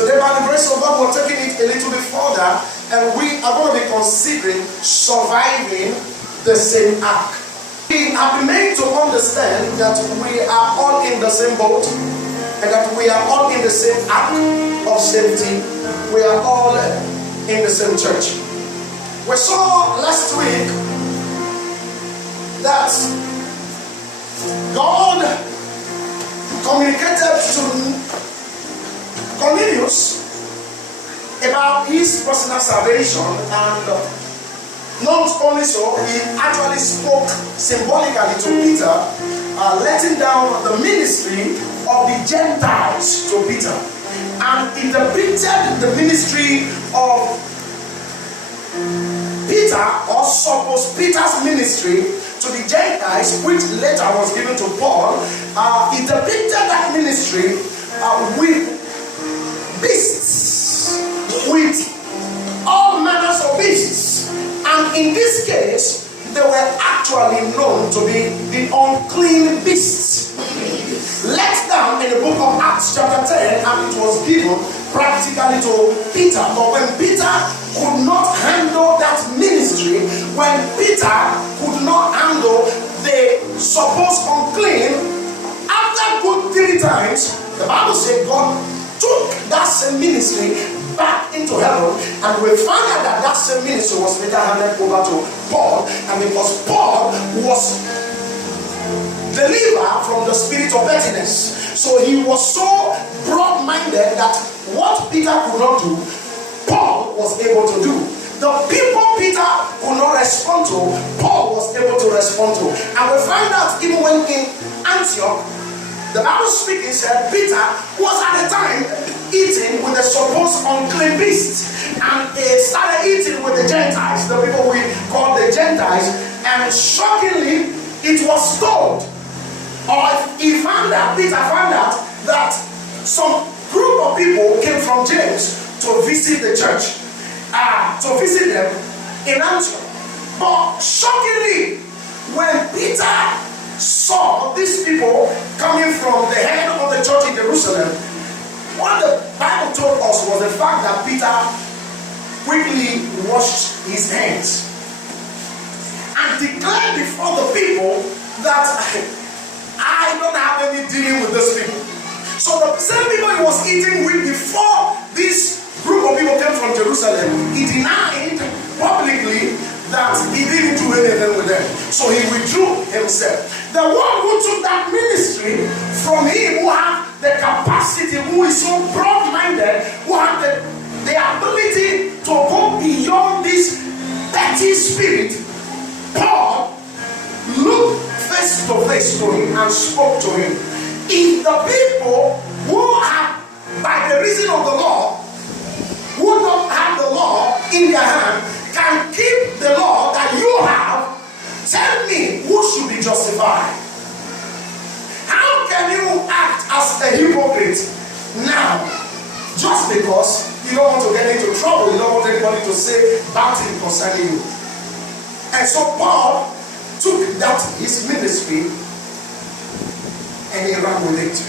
Today, by the grace of God, we're taking it a little bit further, and we are going to be considering surviving the same ark. We have been made to understand that we are all in the same boat, and that we are all in the same ark of safety. We are all in the same church. We saw last week that God communicated to Cornelius about his personal salvation, and not only so, he actually spoke symbolically to Peter, letting down the ministry of the Gentiles to Peter, and interpreted the ministry of Peter, or suppose Peter's ministry to the Gentiles, which later was given to Paul. Interpreted that ministry with beasts, with all manners of beasts, and in this case they were actually known to be the unclean beasts, let down in the book of Acts chapter 10, and it was given practically to Peter. But when Peter could not handle that ministry, when Peter could not handle the supposed unclean, after good 3 times, the Bible said God took that same ministry back into heaven, and we found out that that same ministry was later handed over to Paul, and because Paul was delivered from the spirit of pettiness, so he was so broad-minded that what Peter could not do, Paul was able to do. The people Peter could not respond to, Paul was able to respond to. And we find out even when in Antioch, the Bible speaking said Peter was at the time eating with the supposed unclean beast, and he started eating with the Gentiles, the people we call the Gentiles, and shockingly it was told, or he found out, Peter found out, that some group of people came from James to visit the church, to visit them in Antioch. But shockingly, when Peter saw these people coming from the head of the church in Jerusalem, what the Bible told us was the fact that Peter quickly washed his hands and declared before the people that I don't have any dealing with these people. So the same people he was eating with before this group of people came from Jerusalem, he denied publicly that he didn't do anything with them. So he withdrew himself. The one who took that ministry from him, who had the capacity, who is so broad-minded, who had the ability to go beyond this petty spirit, Paul looked face to face to him and spoke to him. If the people who are, by the reason of the law, who don't have the law in their hand, can keep the law that you have, tell me who should be justified. How can you act as a hypocrite now, just because you don't want to get into trouble, you don't want anybody to say bad things concerning you? And so Paul took that his ministry and he ran with it.